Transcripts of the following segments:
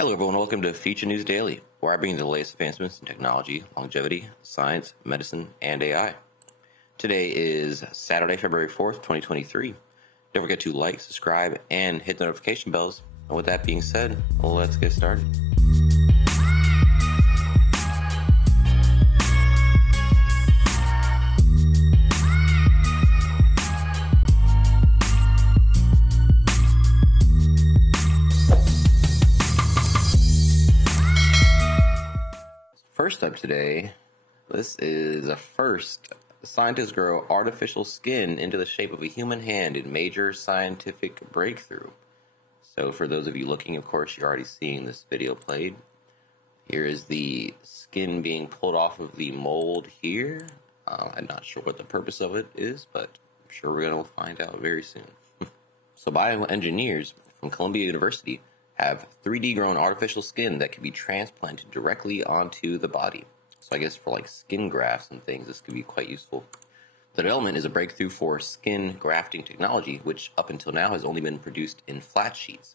Hello everyone, welcome to Future News Daily, where I bring you the latest advancements in technology, longevity, science, medicine, and AI. Today is Saturday, February 4th, 2023. Don't forget to like, subscribe, and hit the notification bells. And with that being said, let's get started. First up today, this is a first. Scientists grow artificial skin into the shape of a human hand in major scientific breakthrough. So for those of you looking, of course, you're already seeing this video played. Here is the skin being pulled off of the mold here. I'm not sure what the purpose of it is, but I'm sure we're going to find out very soon. So bioengineers from Columbia University have 3D grown artificial skin that can be transplanted directly onto the body. So I guess for like skin grafts and things, this could be quite useful. The development is a breakthrough for skin grafting technology, which up until now has only been produced in flat sheets.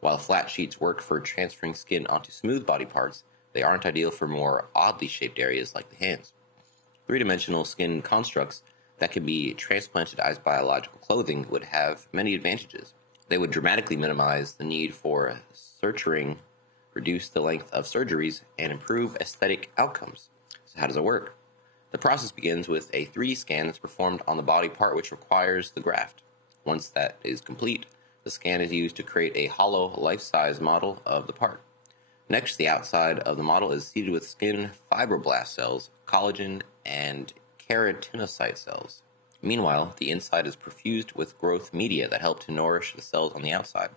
While flat sheets work for transferring skin onto smooth body parts, they aren't ideal for more oddly shaped areas like the hands. Three-dimensional skin constructs that can be transplanted as biological clothing would have many advantages. They would dramatically minimize the need for suturing, reduce the length of surgeries, and improve aesthetic outcomes. So how does it work? The process begins with a 3D scan that's performed on the body part which requires the graft. Once that is complete, the scan is used to create a hollow, life-size model of the part. Next, the outside of the model is seeded with skin fibroblast cells, collagen, and keratinocyte cells. Meanwhile, the inside is perfused with growth media that help to nourish the cells on the outside.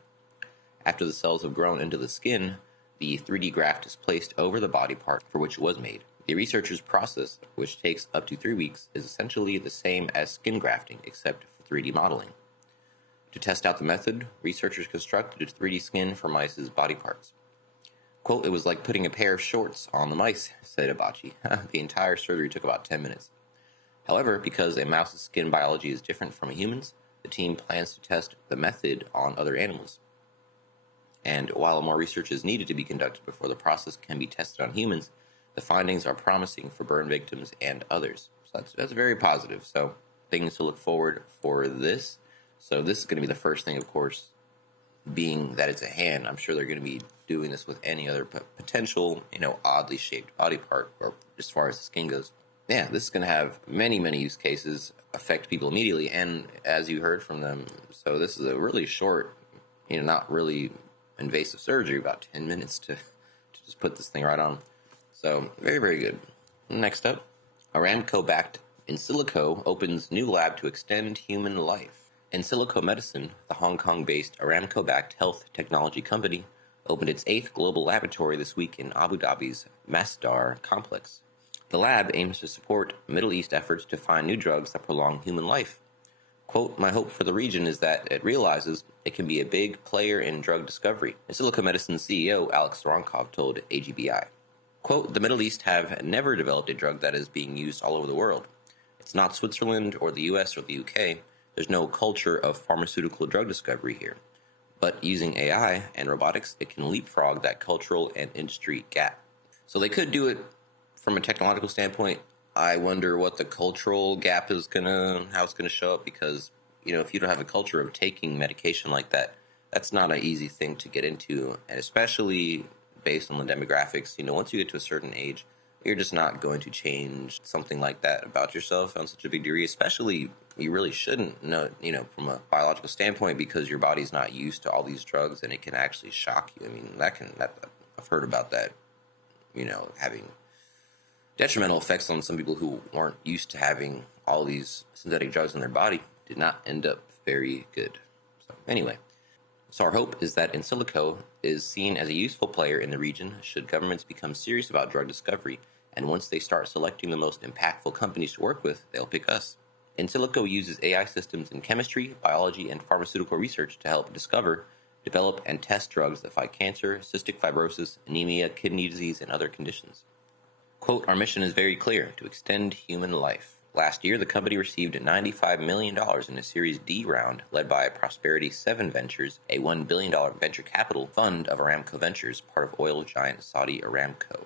After the cells have grown into the skin, the 3D graft is placed over the body part for which it was made. The researchers' process, which takes up to 3 weeks, is essentially the same as skin grafting, except for 3D modeling. To test out the method, researchers constructed a 3D skin for mice's body parts. Quote, "It was like putting a pair of shorts on the mice," said Abachi. The entire surgery took about 10 minutes. However, because a mouse's skin biology is different from a human's, the team plans to test the method on other animals. And while more research is needed to be conducted before the process can be tested on humans, the findings are promising for burn victims and others. So that's very positive. So things to look forward for this. So this is going to be the first thing, of course, being that it's a hand. I'm sure they're going to be doing this with any other potential, oddly shaped body part, or as far as the skin goes. Yeah, this is going to have many, many use cases, affect people immediately, and as you heard from them, so this is a really short, not really invasive surgery, about 10 minutes to just put this thing right on. So, very, very good. Next up, Aramco-Backed Insilco opens new lab to extend human life. Insilco Medicine, the Hong Kong-based Aramco-Backed health technology company, opened its 8th global laboratory this week in Abu Dhabi's Masdar complex. The lab aims to support Middle East efforts to find new drugs that prolong human life. Quote, "My hope for the region is that it realizes it can be a big player in drug discovery," Insilco Medicine's CEO Alex Ronkov told AGBI. Quote, "The Middle East have never developed a drug that is being used all over the world. It's not Switzerland or the US or the UK. There's no culture of pharmaceutical drug discovery here. But using AI and robotics, it can leapfrog that cultural and industry gap." So they could do it from a technological standpoint. I wonder what the cultural gap is how it's gonna show up, because if you don't have a culture of taking medication like that, that's not an easy thing to get into, and especially based on the demographics. Once you get to a certain age, you're just not going to change something like that about yourself on such a big degree. Especially, you really shouldn't know, from a biological standpoint, because your body's not used to all these drugs, and it can actually shock you. I mean, I've heard about that, having detrimental effects on some people who weren't used to having all these synthetic drugs in their body. Did not end up very good. So anyway, our hope is that Insilco is seen as a useful player in the region should governments become serious about drug discovery, and once they start selecting the most impactful companies to work with, they'll pick us. Insilco uses AI systems in chemistry, biology, and pharmaceutical research to help discover, develop, and test drugs that fight cancer, cystic fibrosis, anemia, kidney disease, and other conditions. Quote, "Our mission is very clear, to extend human life. Last year, the company received $95 million in a Series D round led by Prosperity 7 Ventures, a $1 billion venture capital fund of Aramco Ventures, part of oil giant Saudi Aramco.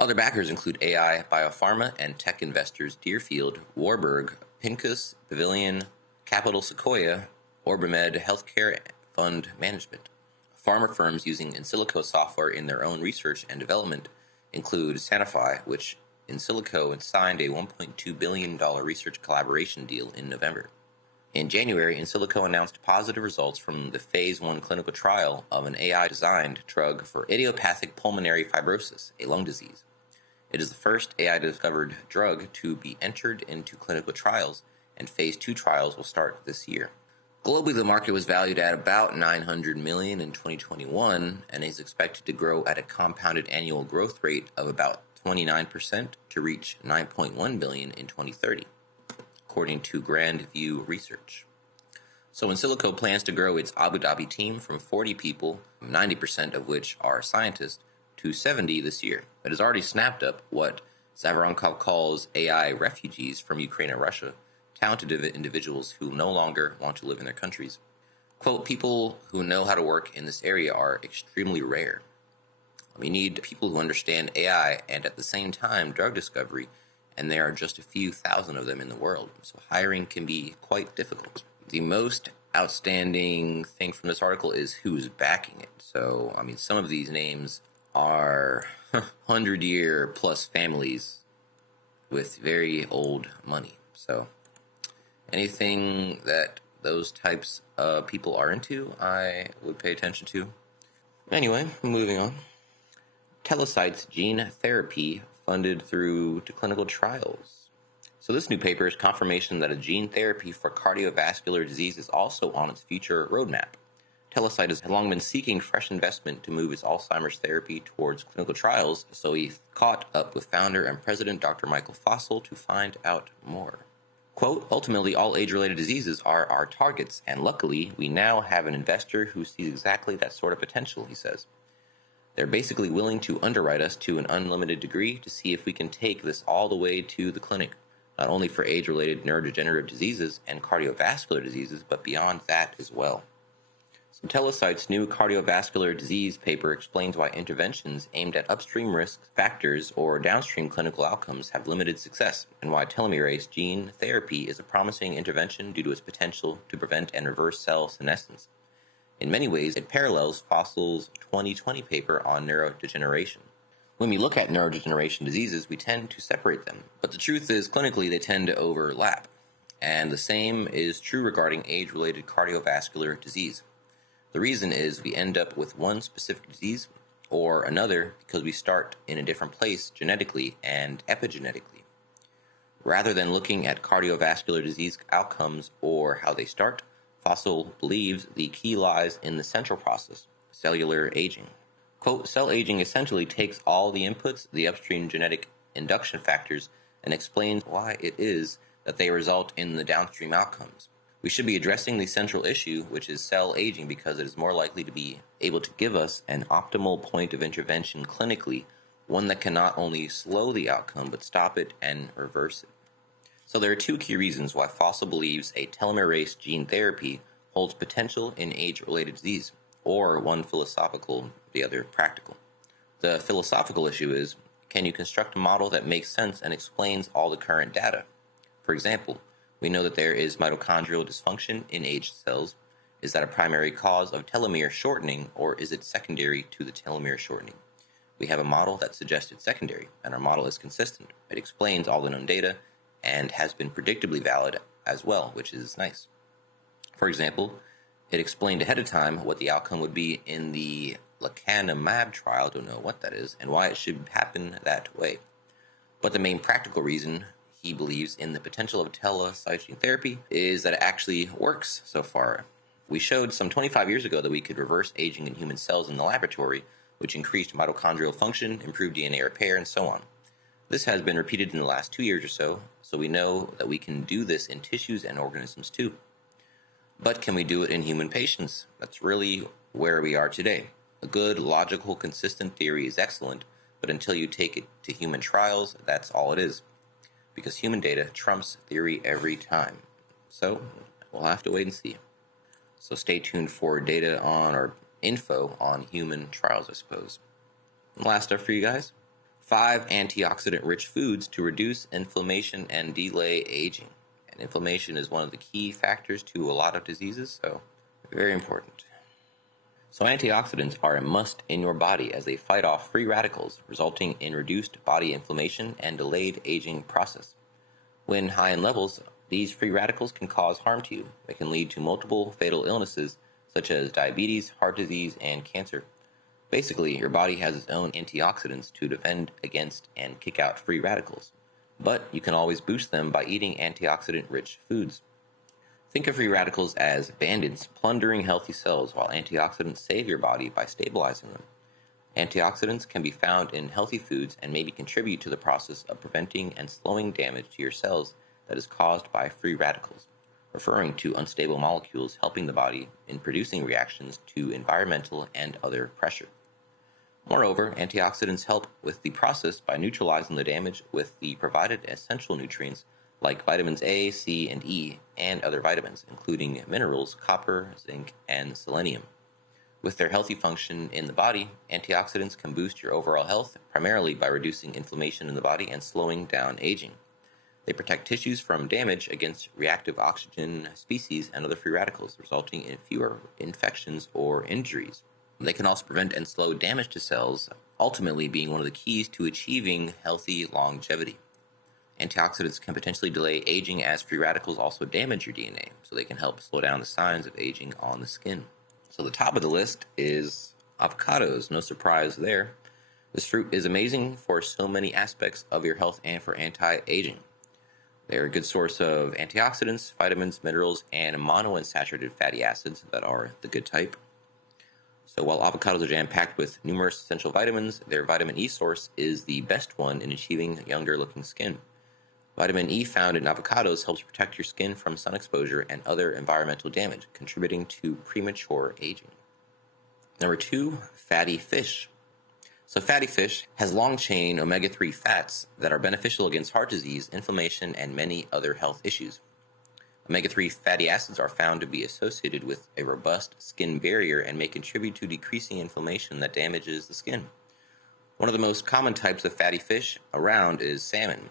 Other backers include AI, Biopharma, and tech investors Deerfield, Warburg, Pincus, Pavilion, Capital Sequoia, Orbimed Healthcare Fund Management. Pharma firms using Insilco software in their own research and development include Sanofi, which Insilco signed a $1.2 billion research collaboration deal in November. In January, Insilco announced positive results from the Phase 1 clinical trial of an AI-designed drug for idiopathic pulmonary fibrosis, a lung disease. It is the first AI-discovered drug to be entered into clinical trials, and Phase 2 trials will start this year. Globally, the market was valued at about $900 million in 2021 and is expected to grow at a compounded annual growth rate of about 29% to reach $9.1 billion in 2030, according to Grand View Research. So Insilco plans to grow its Abu Dhabi team from 40 people, 90% of which are scientists, to 70 this year. It has already snapped up what Zavarankov calls AI refugees from Ukraine and Russia, talented individuals who no longer want to live in their countries. Quote, people who know how to work in this area are extremely rare. We need people who understand AI and at the same time drug discovery, and there are just a few thousand of them in the world, so hiring can be quite difficult. The most outstanding thing from this article is who's backing it. So, some of these names are 100-year plus families with very old money. So, anything that those types of people are into, I would pay attention to. Anyway, moving on. Telocyte's gene therapy funded through to clinical trials. So this new paper is confirmation that a gene therapy for cardiovascular disease is also on its future roadmap. Telocyte has long been seeking fresh investment to move its Alzheimer's therapy towards clinical trials, so he caught up with founder and president Dr. Michael Fossil to find out more. Quote, ultimately, all age-related diseases are our targets, and luckily, we now have an investor who sees exactly that sort of potential, he says. They're basically willing to underwrite us to an unlimited degree to see if we can take this all the way to the clinic, not only for age-related neurodegenerative diseases and cardiovascular diseases, but beyond that as well. So Telocyte's new cardiovascular disease paper explains why interventions aimed at upstream risk factors or downstream clinical outcomes have limited success, and why telomerase gene therapy is a promising intervention due to its potential to prevent and reverse cell senescence. In many ways, it parallels Fossil's 2020 paper on neurodegeneration. When we look at neurodegeneration diseases, we tend to separate them, but the truth is clinically they tend to overlap, and the same is true regarding age-related cardiovascular disease. The reason is we end up with one specific disease or another because we start in a different place genetically and epigenetically. Rather than looking at cardiovascular disease outcomes or how they start, Fossil believes the key lies in the central process, cellular aging. Quote, cell aging essentially takes all the inputs, the upstream genetic induction factors, and explains why it is that they result in the downstream outcomes. We should be addressing the central issue, which is cell aging, because it is more likely to be able to give us an optimal point of intervention clinically, one that can not only slow the outcome, but stop it and reverse it. So there are two key reasons why Fossil believes a telomerase gene therapy holds potential in age-related disease, or one philosophical, the other practical. The philosophical issue is, can you construct a model that makes sense and explains all the current data? For example, we know that there is mitochondrial dysfunction in aged cells. Is that a primary cause of telomere shortening, or is it secondary to the telomere shortening? We have a model that suggests it's secondary, and our model is consistent. It explains all the known data and has been predictably valid as well, which is nice. For example, it explained ahead of time what the outcome would be in the lecanemab trial, don't know what that is, and why it should happen that way. But the main practical reason he believes in the potential of Telocyte gene therapy is that it actually works so far. We showed some 25 years ago that we could reverse aging in human cells in the laboratory, which increased mitochondrial function, improved DNA repair, and so on. This has been repeated in the last 2 years or so we know that we can do this in tissues and organisms too. But can we do it in human patients? That's really where we are today. A good, logical, consistent theory is excellent, but until you take it to human trials, that's all it is. because human data trumps theory every time. So we'll have to wait and see. So stay tuned for data on, or info on, human trials, I suppose. And last up for you guys, 5 antioxidant-rich foods to reduce inflammation and delay aging. And inflammation is one of the key factors to a lot of diseases, so very important. So antioxidants are a must in your body as they fight off free radicals, resulting in reduced body inflammation and delayed aging process. When high in levels, these free radicals can cause harm to you. They can lead to multiple fatal illnesses such as diabetes, heart disease, and cancer. Basically, your body has its own antioxidants to defend against and kick out free radicals. But you can always boost them by eating antioxidant-rich foods. Think of free radicals as bandits plundering healthy cells, while antioxidants save your body by stabilizing them. Antioxidants can be found in healthy foods and maybe contribute to the process of preventing and slowing damage to your cells that is caused by free radicals, referring to unstable molecules helping the body in producing reactions to environmental and other pressure. Moreover, antioxidants help with the process by neutralizing the damage with the provided essential nutrients like vitamins A, C, and E, and other vitamins, including minerals, copper, zinc, and selenium. With their healthy function in the body, antioxidants can boost your overall health, primarily by reducing inflammation in the body and slowing down aging. They protect tissues from damage against reactive oxygen species and other free radicals, resulting in fewer infections or injuries. They can also prevent and slow damage to cells, ultimately being one of the keys to achieving healthy longevity. Antioxidants can potentially delay aging as free radicals also damage your DNA, so they can help slow down the signs of aging on the skin. So the top of the list is avocados, no surprise there. This fruit is amazing for so many aspects of your health and for anti-aging. They're a good source of antioxidants, vitamins, minerals, and monounsaturated fatty acids that are the good type. So while avocados are jam-packed with numerous essential vitamins, their vitamin E source is the best one in achieving younger-looking skin. Vitamin E found in avocados helps protect your skin from sun exposure and other environmental damage, contributing to premature aging. Number 2, fatty fish. So fatty fish has long-chain omega-3 fats that are beneficial against heart disease, inflammation, and many other health issues. Omega-3 fatty acids are found to be associated with a robust skin barrier and may contribute to decreasing inflammation that damages the skin. One of the most common types of fatty fish around is salmon.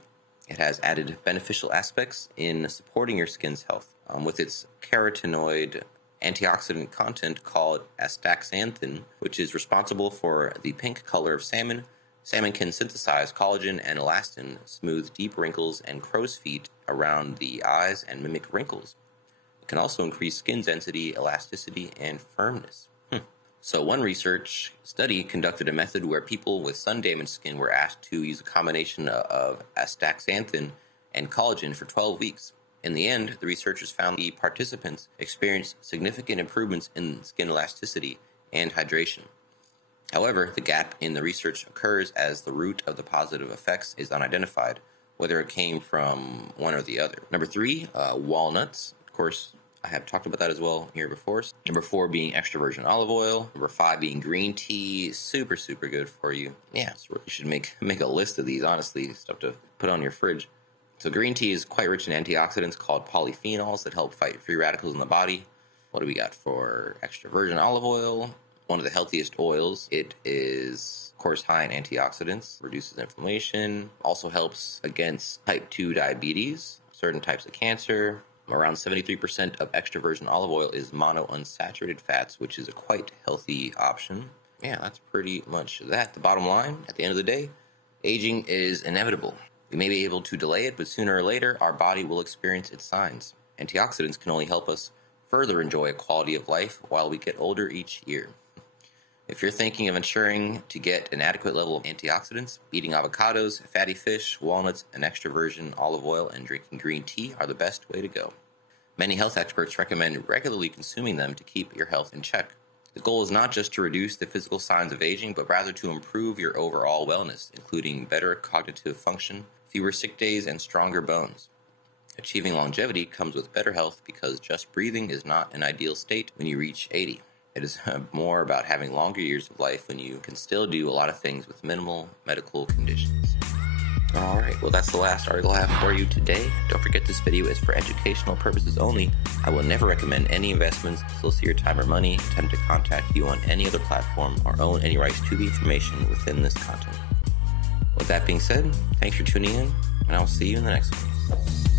It has added beneficial aspects in supporting your skin's health, with its carotenoid antioxidant content called astaxanthin, which is responsible for the pink color of salmon. Salmon can synthesize collagen and elastin, smooth deep wrinkles and crow's feet around the eyes, and mimic wrinkles. It can also increase skin density, elasticity, and firmness. So one research study conducted a method where people with sun-damaged skin were asked to use a combination of astaxanthin and collagen for 12 weeks. In the end, the researchers found the participants experienced significant improvements in skin elasticity and hydration. However, the gap in the research occurs as the root of the positive effects is unidentified, whether it came from one or the other. Number 3, walnuts. Of course, I have talked about that as well here before. Number 4 being extra virgin olive oil. Number 5 being green tea. Super, super good for you. Yeah, so you should make a list of these, honestly, stuff to put on your fridge. So green tea is quite rich in antioxidants called polyphenols that help fight free radicals in the body. What do we got for extra virgin olive oil? One of the healthiest oils. It is, of course, high in antioxidants, reduces inflammation, also helps against type 2 diabetes, certain types of cancer. Around 73% of extra virgin olive oil is monounsaturated fats, which is a quite healthy option. Yeah, that's pretty much that. The bottom line, at the end of the day, aging is inevitable. We may be able to delay it, but sooner or later, our body will experience its signs. Antioxidants can only help us further enjoy a quality of life while we get older each year. If you're thinking of ensuring to get an adequate level of antioxidants, eating avocados, fatty fish, walnuts, and extra virgin olive oil, and drinking green tea are the best way to go. Many health experts recommend regularly consuming them to keep your health in check. The goal is not just to reduce the physical signs of aging, but rather to improve your overall wellness, including better cognitive function, fewer sick days, and stronger bones. Achieving longevity comes with better health because just breathing is not an ideal state when you reach 80. It is more about having longer years of life when you can still do a lot of things with minimal medical conditions. Alright, well that's the last article I have for you today. Don't forget this video is for educational purposes only. I will never recommend any investments, solicit your time or money, attempt to contact you on any other platform, or own any rights to the information within this content. With that being said, thanks for tuning in, and I'll see you in the next one.